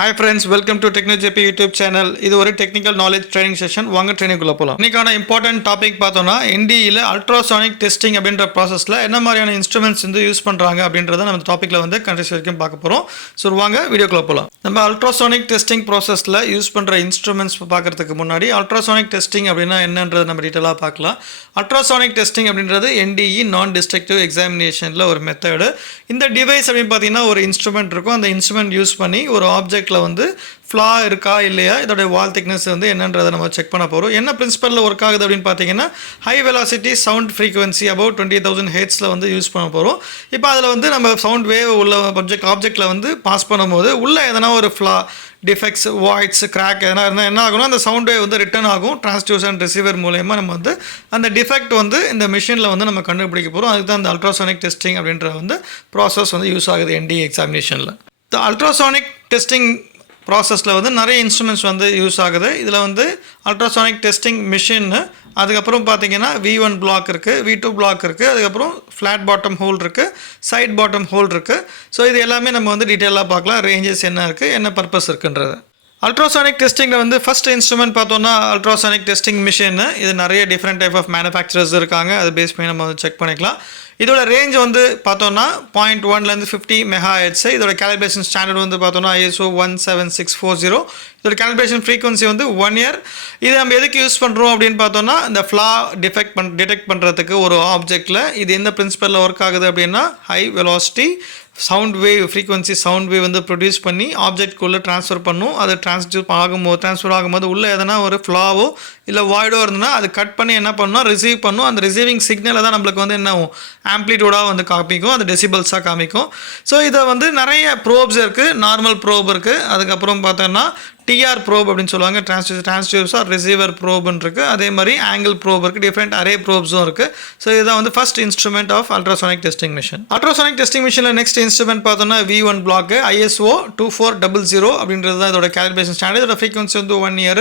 Hi friends, welcome to TechnoJP YouTube channel. இது ஒரு technical knowledge training session. வாங்க ட்ரைனிங்குள்ள போகலாம். இன்னைக்கான இம்பார்ட்டன்ட் டாபிக் பார்த்தோம்னா NDEல அல்ட்ராசானிக் டெஸ்டிங் அப்படின்ற ப்ராசஸில் என்ன மாதிரியான இன்ஸ்ட்ருமெண்ட்ஸ் வந்து யூஸ் பண்ணுறாங்க அப்படின்றத நம்ம டாப்பிக்கில் வந்து கடைசி வரைக்கும் பார்க்க போகிறோம். ஸோ வாங்க வீடியோக்குள்ள போகலாம். நம்ம அல்ட்ராசானிக் டெஸ்டிங் ப்ராசஸில் யூஸ் பண்ணுற இன்ஸ்ட்ருமெண்ட்ஸ் பார்க்கறதுக்கு முன்னாடி அல்ட்ராசானிக் டெஸ்டிங் அப்படின்னா என்னன்றதை நம்ம டீட்டெயிலாக பார்க்கலாம். அல்ட்ராசானிக் டெஸ்டிங் அப்படின்றது NDE நான் டிஸ்ட்ரக்டிவ் எக்ஸாமினேஷனில் ஒரு மெத்தடு. இந்த டிவைஸ் அப்படின்னு பார்த்தீங்கன்னா ஒரு இன்ஸ்ட்ருமெண்ட் இருக்கும். அந்த இன்ஸ்ட்ருமெண்ட் யூஸ் பண்ணி ஒரு ஆப்ஜெக்ட் வந்து ஃப்ளா இருக்கா இல்லையா, இதோட வால் திக்னஸ் வந்து என்னன்றதை நம்ம செக் பண்ண போகிறோம். என்ன பிரின்சிபலில் ஒர்க் ஆகுது அப்படின்னு பார்த்தீங்கன்னா high velocity sound frequency about 20,000 ஹெர்ட்ஸில் வந்து யூஸ் பண்ண போகிறோம். இப்போ அதில் வந்து நம்ம சவுண்ட் வேவ் உள்ள ஆப்ஜெக்டில் வந்து பாஸ் பண்ணும்போது உள்ளே எதனா ஒரு ஃப்ளா டிஃபெக்ட்ஸ் வாய்ட்ஸ் கிராக் எதனா இருந்தால் என்ன ஆகணும், அந்த சவுண்ட் வேவ் வந்து ரிட்டர்ன் ஆகும். டிரான்ஸ்டியூசர் ரிசீவர் மூலயமா நம்ம வந்து அந்த டிஃபெக்ட் வந்து இந்த மிஷினில் வந்து நம்ம கண்டுபிடிக்க போகிறோம். அதுக்கு தான் அந்த அல்ட்ராசானிக் டெஸ்டிங் அப்படின்ற வந்து ப்ராசஸ் வந்து யூஸ் ஆகுது NDE எக்ஸாமினேஷனில். இந்த அல்ட்ராசானிக் டெஸ்டிங் ப்ராசஸில் வந்து நிறைய இன்ஸ்ட்ருமெண்ட்ஸ் வந்து யூஸ் ஆகுது. இதில் வந்து அல்ட்ராசானிக் டெஸ்டிங் மிஷின், அதுக்கப்புறம் பார்த்தீங்கன்னா V1 பிளாக் இருக்குது, V2 பிளாக் இருக்குது, அதுக்கப்புறம் ஃப்ளாட் பாட்டம் ஹோல் இருக்குது, சைட் பாட்டம் ஹோல் இருக்குது. ஸோ இது எல்லாமே நம்ம வந்து டீட்டெயிலாக பார்க்கலாம். ரேஞ்சஸ் என்ன இருக்குது, என்ன பர்பஸ் இருக்குன்றது. அல்ட்ராசானிக் டெஸ்டிங்கில் வந்து ஃபஸ்ட் இன்ஸ்ட்ருமெண்ட் பார்த்தோன்னா அல்ட்ராசானிக் டெஸ்டிங் மிஷின். இது நிறைய டிஃப்ரெண்ட் டைப் ஆஃப் மேனுஃபேக்சரர்ஸ் இருக்காங்க. அது பேஸ் பண்ணி நம்ம வந்து செக் பண்ணிக்கலாம். இதோட ரேஞ்ச் வந்து பார்த்தோன்னா 0.1லேருந்து 50 MHz. இதோட கேலிப்ரேஷன் ஸ்டாண்டர்ட் வந்து பார்த்தோன்னா ISO 17640. இதோட கேலிப்ரேஷன் ஃப்ரீக்வன்சி வந்து 1 year. இது நம்ம எதுக்கு யூஸ் பண்ணுறோம் அப்படின்னு பார்த்தோன்னா இந்த ஃப்ளா டிடெக்ட் பண்ணுறதுக்கு ஒரு ஆப்ஜெக்டில் இது எந்த பிரின்சிபலில் ஒர்க் ஆகுது அப்படின்னா high velocity sound wave frequency sound wave வந்து ப்ரொடியூஸ் பண்ணி ஆப்ஜெக்ட்குள்ளே ட்ரான்ஸ்ஃபர் பண்ணும். அது ட்ரான்ஸ்ஃபர் ஆகும்போது உள்ளே எதனா ஒரு ஃப்ளாவோ இல்லை வாய்டோ இருந்ததுன்னா அது கட் பண்ணி என்ன பண்ணணும், ரிசீவ் பண்ணும். அந்த ரிசீவிங் சிக்னலை தான் நம்மளுக்கு வந்து என்ன ஆகும், ஆம்ப்ளிடியூடாக வந்து காமிக்கும், அது டெசிபல்ஸாக காமிக்கும். ஸோ இதை வந்து நிறைய ப்ரோப்ஸ் இருக்குது. நார்மல் ப்ரோப் இருக்குது, அதுக்கப்புறம் பார்த்தோன்னா TR ப்ரோப் அப்படின்னு சொல்லுவாங்க, டிரான்ஸ்டியூசர் ரிசீவர் ப்ரோப்னு இருக்குது. அதே மாதிரி ஆங்கிள் ப்ரோப் இருக்குது, டிஃப்ரெண்ட் அரே ப்ரோப்ஸும் இருக்குது. ஸோ இதுதான் வந்து first instrument of ultrasonic testing machine. Ultrasonic testing மிஷினில் நெக்ஸ்ட் இன்ஸ்ட்ருமெண்ட் பார்த்தோன்னா V1 பிளாக் ISO 2400 அப்படின்றது தான் இதோட கேலிப்ரேஷன் ஸ்டாண்டர்ட். இதோட ஃப்ரீக்வன்சி வந்து 1 year.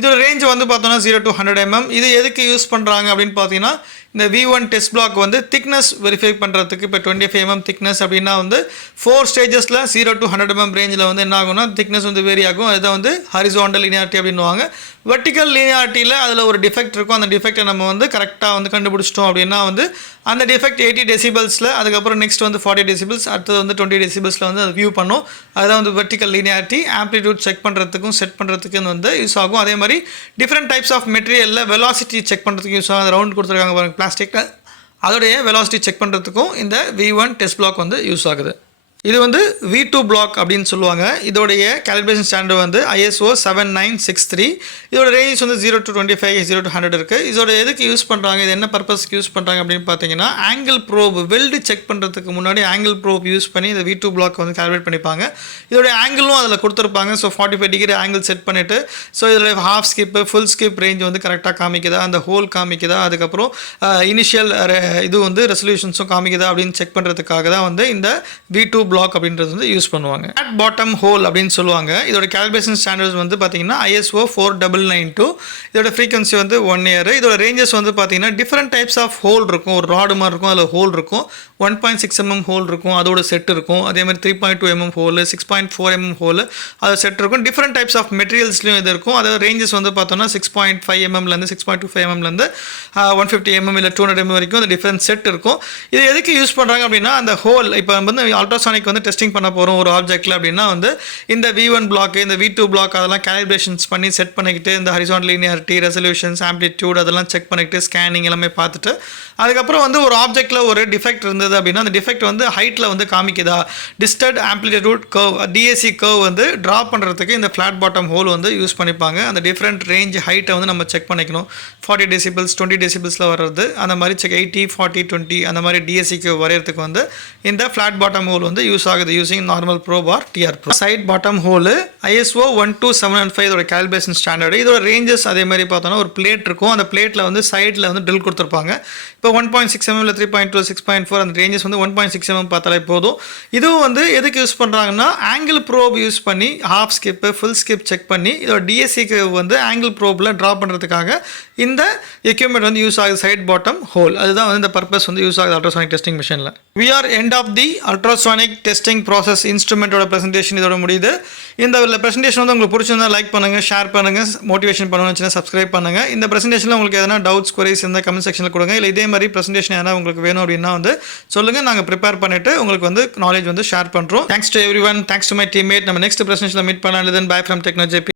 இதோட ரேஞ்ச் வந்து பார்த்தோன்னா 0 to 100 mm. இது எதுக்கு யூஸ் பண்ணுறாங்க அப்படின்னு பார்த்தீங்கன்னா இந்த V1 டெஸ்ட் பிளாக் வந்து திக்னஸ் வெரிஃபை பண்ணுறதுக்கு. இப்போ 25 mm திக்னஸ் அப்படின்னா வந்து 4 ஸ்டேஜஸில் 0 to 100 mm ரேஞ்சில் வந்து என்ன ஆகும்னா திக்னஸ் வந்து வேரி ஆகும். அதை வந்து ஹாரிசாண்டல் லீனியாரிட்டி அப்படின்னுவாங்க. வெர்டிக்கல் லீனியாரிட்டியில் அதில் ஒரு டிஃபெக்ட் இருக்கும். அந்த டிஃபெக்டை நம்ம வந்து கரெக்டாக வந்து கண்டுபிடிச்சிட்டோம் அப்படின்னா வந்து அந்த டிஃபெக்ட் 80 decibelsல, அதுக்கப்புறம் நெக்ஸ்ட் வந்து 40 decibels, அடுத்தது வந்து 20 decibelsல வந்து அது வியூ பண்ணும். அதுதான் வந்து வெர்டிக்கல் லீனியாரிட்டி. ஆம்ப்ளிடியூட் செக் பண்ணுறதுக்கும் செட் பண்ணுறதுக்கும் வந்து யூஸ் ஆகும். அதே மாதிரி டிஃப்ரெண்ட் டைப்ஸ் ஆஃப் மெட்டீரியலில் வெலாசிட்டி செக் பண்ணுறதுக்கு யூஸ் ஆகும். ரவுண்ட் கொடுத்துருக்காங்க பாருங்கள் பிளாஸ்டிக்கில், அதோடைய வெலாசிட்டி செக் பண்ணுறதுக்கும் இந்த V1 டெஸ்ட் பிளாக் வந்து யூஸ் ஆகுது. இது வந்து V2 பிளாக் அப்படின்னு சொல்லுவாங்க. இதோடைய கேலிப்ரேஷன் ஸ்டாண்டர்ட் வந்து ISO 7963. இதோட ரேஞ்ச் வந்து 0 to 25, 0 to 100 இருக்குது. இதோட எதுக்கு யூஸ் பண்ணுறாங்க, இது என்ன பர்பஸ்க்கு யூஸ் பண்ணுறாங்க அப்படின்னு பார்த்தீங்கன்னா ஆங்கிள் ப்ரோப் வெல்டு செக் பண்ணுறதுக்கு முன்னாடி ஆங்கிள் ப்ரோப் யூஸ் பண்ணி இந்த V2 பிளாக் வந்து கேலிப்ரேட் பண்ணிப்பாங்க. இதோடைய ஆங்கிளும் அதில் கொடுத்துருப்பாங்க. ஸோ 45 degree ஆங்கிள் செட் பண்ணிவிட்டு ஸோ இதில் half skip full skip range வந்து கரெக்டாக காமிக்குதா, அந்த ஹோல் காமிக்குதா, அதுக்கப்புறம் இனிஷியல் இது வந்து ரெசல்யூஷன்ஸும் காமிக்குதா அப்படின்னு செக் பண்ணுறதுக்காக தான் வந்து இந்த V2 பிளாக் அப்படின்றது வந்து யூஸ் பண்ணுவாங்க. ஃப்ளாட் பாட்டம் ஹோல் அப்படின்னு சொல்லுவாங்க. இதோட கேலிப்ரேஷன் ஸ்டாண்டர்ட்ஸ் வந்து பார்த்தீங்கன்னா ISO 4992. இதோட ஃப்ரீக்வன்சி வந்து 1 year. இதோட ரேஞ்சஸ் வந்து பார்த்தீங்கன்னா டிஃப்ரெண்ட் டைப்ஸ் ஆஃப் ஹோல் இருக்கும். ஒரு ராடு மாதிரி இருக்கும், அதில் ஹோல் இருக்கும். 1.6 mm ஹோல் இருக்கும், அதோட செட் இருக்கும். அதே மாதிரி 3.2 mm ஹோல், 6.4 mm ஹோல், அது செட் இருக்கும். டிஃப்ரெண்ட் டைப்ஸ் ஆஃப் மெட்டீரியல்ஸ்லையும் இது இருக்கும். அதோட ரேஞ்சஸ் வந்து பார்த்தோன்னா 6.5 mmலேருந்து 6.25 mmலேருந்து 150 mm இல்லை 200 mm வரைக்கும் அந்த டிஃப்ரெண்ட் செட் இருக்கும். இது எதுக்கு யூஸ் பண்ணுறாங்க அப்படின்னா அந்த ஹோல் இப்போ வந்து அல்ட்ராசானிக் வந்து டெஸ்டிங் பண்ண போகிறோம் ஒரு ஆப்ஜெக்டில் அப்படின்னா வந்து இந்த V1 பிளாக் இந்த V2 பிளாக் அதெல்லாம் கேலிப்ரேஷன்ஸ் பண்ணி செட் பண்ணிக்கிட்டு இந்த ஹாரிசாண்டல் லீனியாரிட்டி ரெசல்யூஷன்ஸ் ஆம்ப்ளிடியூட் அதெல்லாம் செக் பண்ணிக்கிட்டு ஸ்கேனிங் எல்லாமே பார்த்துட்டு அதுக்கப்புறம் வந்து ஒரு ஆப்ஜெக்டில் ஒரு டிஃபெக்ட் இருந்தது அப்படின்னா அந்த டிஃபெக்ட் வந்து ஹைட்டில் வந்து காமிக்குதா, டிஸ்டர்ட் ஆம்ப்ளிடியூட் கர்வ் DAC கர்வ் வந்து ட்ரா பண்ணுறதுக்கு இந்த ஃப்ளாட் பாட்டம் ஹோல் வந்து யூஸ் பண்ணிப்பாங்க. அந்த டிஃப்ரெண்ட் ரேஞ்ச் ஹைட்டை வந்து நம்ம செக் பண்ணிக்கணும். 40 decibels 20 decibelsல வர்றது அந்த மாதிரி செக் 80 40 20 அந்த மாதிரி DAC கர்வ் வரைகிறதுக்கு வந்து இந்த ஃப்ளாட் பாட்டம் ஹோல் வந்து யூஸ் ஆகுது using normal probe or TR probe. Side bottom hole ISO 12795 இதோட கேலிப்ரேஷன் ஸ்டாண்டர்டு. இதோட ரேஞ்சஸ் அதே மாதிரி பார்த்தோன்னா ஒரு பிளேட் இருக்கும். அந்த பிளேட்டில் வந்து சைடில் வந்து ட்ரில் கொடுத்துருப்பாங்க. இப்போ 1.6 mm இல்லை 3.2 6.4 அந்த ரேஞ்சஸ் வந்து 1.6 mm பார்த்தாலே போதும். இதுவும் வந்து எதுக்கு யூஸ் பண்ணுறாங்கன்னா ஆங்கிள் ப்ரோப் யூஸ் பண்ணி half skip full skip check பண்ணி இதோட DACக்கு வந்து ஆங்கிள் ப்ரோப்பில் ட்ரா பண்ணுறதுக்காக இந்த எக்யூப்மெண்ட் வந்து யூஸ் ஆகுது சைட் பாட்டம் ஹோல். அதுதான் வந்து இந்த பர்பஸ் வந்து யூஸ் ஆகுது அல்ட்ராசானிக் டெஸ்டிங் மிஷினில். We are end of the ultrasonic testing process இன்ஸ்ட்ருமெண்ட்டோட ப்ரெசன்டேஷன் இதோட முடியுது. இந்த ப்ரெசன்டேஷன் வந்து உங்களுக்கு பிடிச்சிருந்தா லைக் பண்ணுங்கள், ஷேர் பண்ணுங்கள், மோட்டிவேஷன் பண்ணணும்னு சப்ஸ்கிரைப் பண்ணுங்கள். இந்த ப்ரெசன்டேஷனில் உங்களுக்கு எதனா டவுட்ஸ் குவரிஸ் இருந்தால் கமெண்ட் செக்ஷனில் கொடுங்க. இல்லை இதே மாதிரி ப்ரெசன்டேஷன் எதனா உங்களுக்கு வேணும் அப்படின்னா வந்து சொல்லுங்கள். நாங்கள் ப்ரிப்பேர் பண்ணிவிட்டு உங்களுக்கு வந்து நாலேஜ் வந்து ஷேர் பண்ணுறோம். Thanks to every one, thanks to my teammate. நம்ம நெக்ஸ்ட் ப்ரெசன்டேஷனில் மீட் பண்ணலாம். தென் பை ஃப்ரம் டெக்னோ ஜேபி.